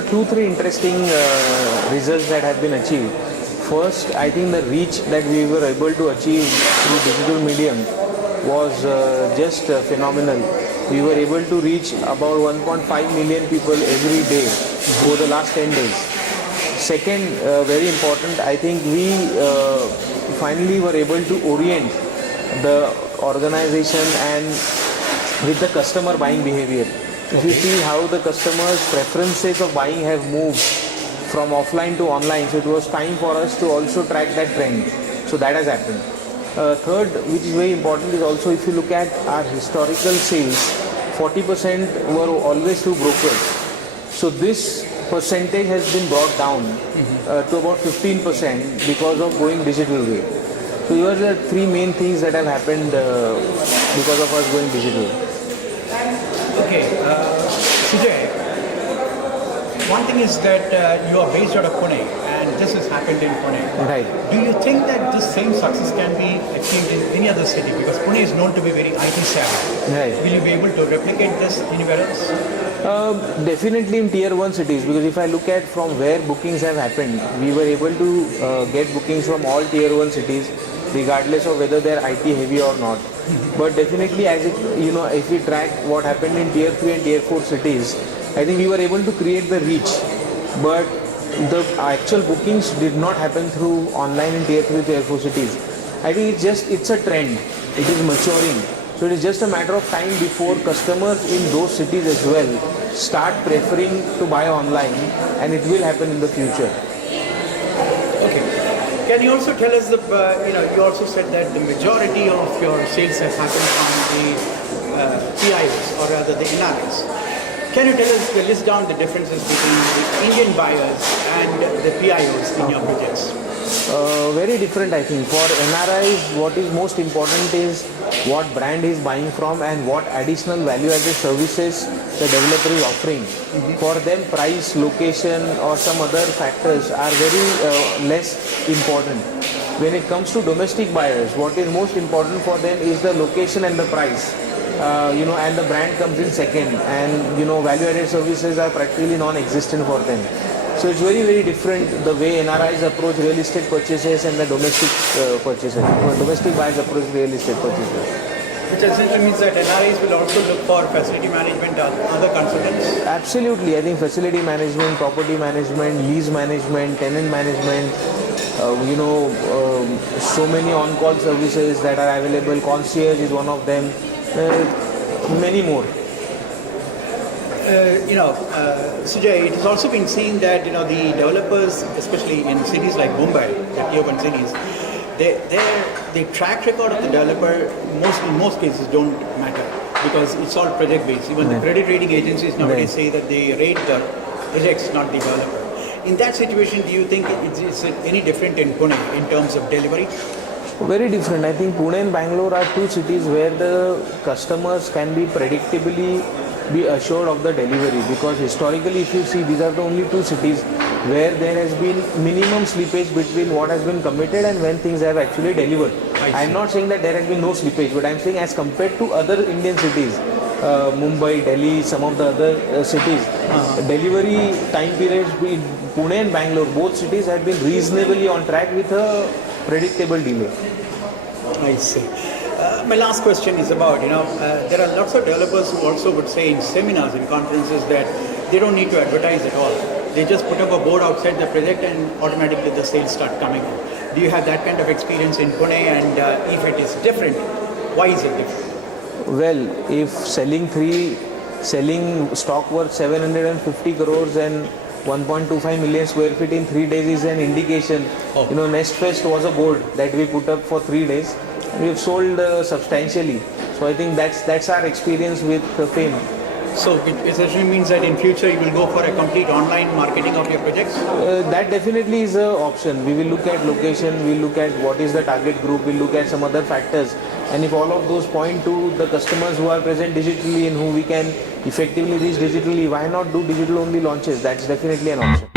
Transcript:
are two, three interesting results that have been achieved. First, I think the reach that we were able to achieve through digital medium was just phenomenal. We were able to reach about 1.5 million people every day over the last 10 days. Second, very important, I think we finally were able to orient the organization and with the customer buying behavior. If you see how the customers' preferences of buying have moved from offline to online, so it was time for us to also track that trend. So that has happened. Third, which is very important, is also if you look at our historical sales, 40% were always through brokers. So this percentage has been brought down to about 15% because of going digital way. So these are the three main things that have happened because of us going digital. Okay, Sujay, one thing is that you are based out of Pune and this has happened in Pune. Right. Do you think that this same success can be achieved in any other city? Because Pune is known to be very IT savvy. Right. Will you be able to replicate this anywhere else? Definitely in tier 1 cities, because if I look at from where bookings have happened, we were able to get bookings from all tier 1 cities regardless of whether they are IT heavy or not. But definitely, as it, if we track what happened in tier 3 and tier 4 cities, I think we were able to create the reach, but the actual bookings did not happen through online in tier 3, tier 4 cities. I think it's a trend. It is maturing. So it is just a matter of time before customers in those cities as well start preferring to buy online, and it will happen in the future. Okay. Can you also tell us you also said that the majority of your sales has happened from the PIOs, or rather the NRIs. Can you tell us, list down the differences between the Indian buyers and the PIOs in your projects? Very different, I think. For NRIs, what is most important is what brand is buying from and what additional value-added services the developer is offering. For them, price, location, or some other factors are very less important. When it comes to domestic buyers, what is most important for them is the location and the price. And the brand comes in second, and value-added services are practically non-existent for them. So it's very, very different the way NRIs approach real estate purchases and the domestic purchases. Domestic buyers approach real estate purchases. Which essentially means that NRIs will also look for facility management and other consultants? Absolutely. I think facility management, property management, lease management, tenant management, so many on-call services that are available. Concierge is one of them. Many more. Sujay, it has also been seen that the developers, especially in cities like Mumbai, the urban cities, the track record of the developer in most cases don't matter because it's all project based. Even the credit rating agencies nowadays say that they rate the projects, not the developer. In that situation, do you think it's any different in Pune in terms of delivery? Very different. I think Pune and Bangalore are two cities where the customers can be predictably be assured of the delivery, because historically, if you see, these are the only two cities where there has been minimum slippage between what has been committed and when things have actually delivered. I am not saying that there has been no slippage, but I am saying as compared to other Indian cities, Mumbai, Delhi, some of the other cities, delivery time periods in Pune and Bangalore, both cities have been reasonably on track with a predictable delay. I see. My last question is about, there are lots of developers who also would say in seminars and conferences that they don't need to advertise at all. They just put up a board outside the project and automatically the sales start coming in. Do you have that kind of experience in Pune, and if it is different, why is it different? Well, if selling stock worth 750 crores and 1.25 million square feet in 3 days is an indication. Nestfest was a board that we put up for 3 days. We have sold substantially. So I think that's our experience with fame. So it essentially means that in future you will go for a complete online marketing of your projects? That definitely is an option. We will look at location, we will look at what is the target group, we will look at some other factors. And if all of those point to the customers who are present digitally and who we can effectively reach digitally, why not do digital only launches? That's definitely an option.